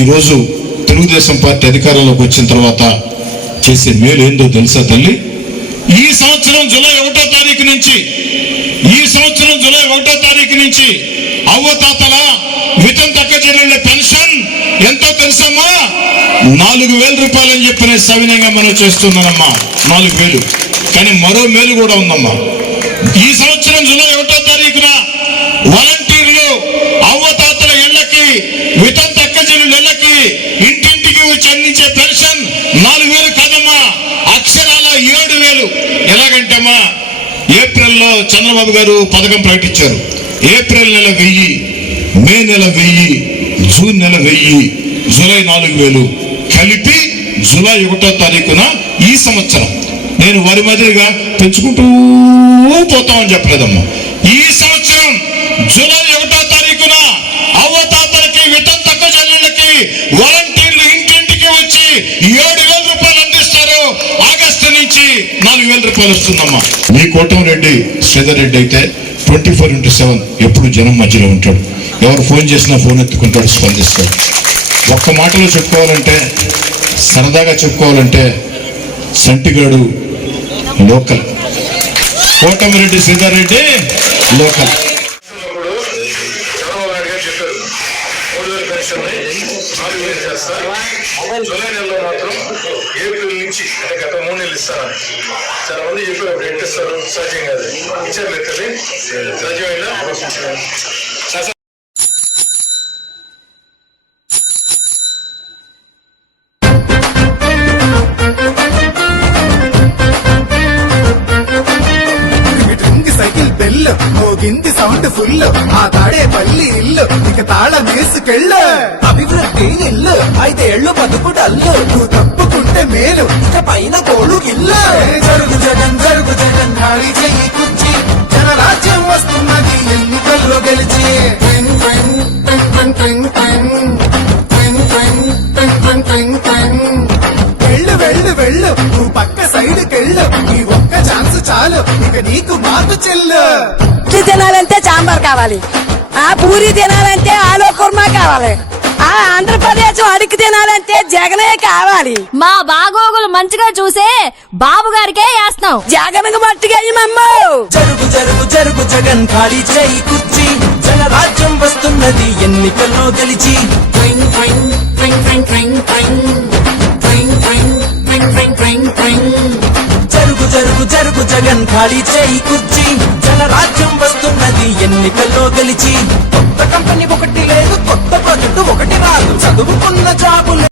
ఈరోజు తెలుగుదేశం పార్టీ అధికారంలోకి వచ్చిన తర్వాత చేసే మేలు ఏందో తెలుసా తల్లి? ఈ సంవత్సరం జూలై 1వ తారీఖు నుంచి అవ్వతాతల వితంతక్క చెల్లెళ్ళ పెన్షన్ ఎంతో తెలుసమ్మా? 4,000 రూపాయలు అని చెప్పిన సవినంగా మనం చేస్తున్నానమ్మా. 4,000. కానీ మరో మేలు కూడా ఉందమ్మా. ఈ సంవత్సరం జూలై 1వ తారీఖున వాలంటీర్లు అవ్వతాతల ఇళ్లకి, వితంతక్క చెల్లెళ్ళ ఇళ్లకి ఇంటింటికి వచ్చి అందించే పెన్షన్ 4,000 కాదమ్మా, అక్షరాల 7,000. ఎలాగంటమ్మా, ఏప్రిల్లో చంద్రబాబు గారు పథకం ప్రకటించారు. ఏప్రిల్ నెల 1,000, మే నెల 1,000, జూన్ నెల 1,000, జూలై 4,000 కలిపి జూలై 1వ తారీఖున ఈ సంవత్సరం. నేను వారి మాదిరిగా పెంచుకుంటూ పోతామని చెప్పలేదమ్మా. ఈ సంవత్సరం జూలై 1వ తారీఖున అవ్వతాతలకి, వితంతక్క చెల్లెళ్ళకి వాలంటీర్లు ఇంటింటికి వచ్చి 7,000 రూపాయలు అందిస్తారు. ఆగస్టు నుంచి 4,000 రూపాయలు వస్తుందమ్మా. మీ కోటంరెడ్డి శ్రీధర్ రెడ్డి అయితే 24/7 ఎప్పుడు జనం మధ్యలో ఉంటాడు. ఎవరు ఫోన్ చేసినా ఫోన్ ఎత్తుకుంటాడు, స్పందిస్తాడు. ఒక్క మాటలో చెప్పుకోవాలంటే, సరదాగా చెప్పుకోవాలంటే, సంటిగాడు local, Kotamreddy Sridhar Reddy local. July నెలలో మాత్రం ఏప్రిల్ నుంచి అంటే గత 3 నెలలు ఇస్తారని చాలా మంది చెప్పారు. అప్పుడు ఎంత ఇస్తారు? సహజం కాదు. ఇచ్చారు లెక్కది సహజమైనా మోగింది సౌండ్ ఫుల్, ఆ తాడే పల్లి ఇల్లు, ఇక తాళ వేసుకెళ్ళు. అభివృద్ధి ఇల్లు 5 ఏళ్ళు బతుకు డల్లు, నువ్వు తప్పుకుంటే మేలు, ఇక పైన కోడు ఇల్లు. జరుగు జగన్ ఖాళీ చెయ్యి కుర్చీ, జనరాజ్యం వస్తున్నది ఎన్నికల్లో గెలిచి. వెళ్ళు నువ్వు పక్క సైడ్కెళ్ళు, ఈ ఒక్క ఛాన్స్ చాలు, ఇక నీకు మార్పు చెల్లు. తినాలంటే సాంబార్ కావాలి, ఆ పూరి తినాలంటే ఆలు కుర్మా కావాలి, ఆ ఆంధ్రప్రదేశ్ అడిగి తినాలంటే జగనే కావాలి. మా బాగోగులు మంచిగా చూసే బాబు గారికే వేస్తాం. జగన్ మట్టిగా జరుగు జగన్ ఖాళీ చేయి కుర్చీ, జనరాజ్యం వస్తున్నది ఎన్నికల్లో గెలిచి. జరుగు జగన్ ఖాళీ చేయి కుర్చీ, జనరాజ్యం వస్తున్నది ఎన్నికల్లో గెలిచి. కొత్త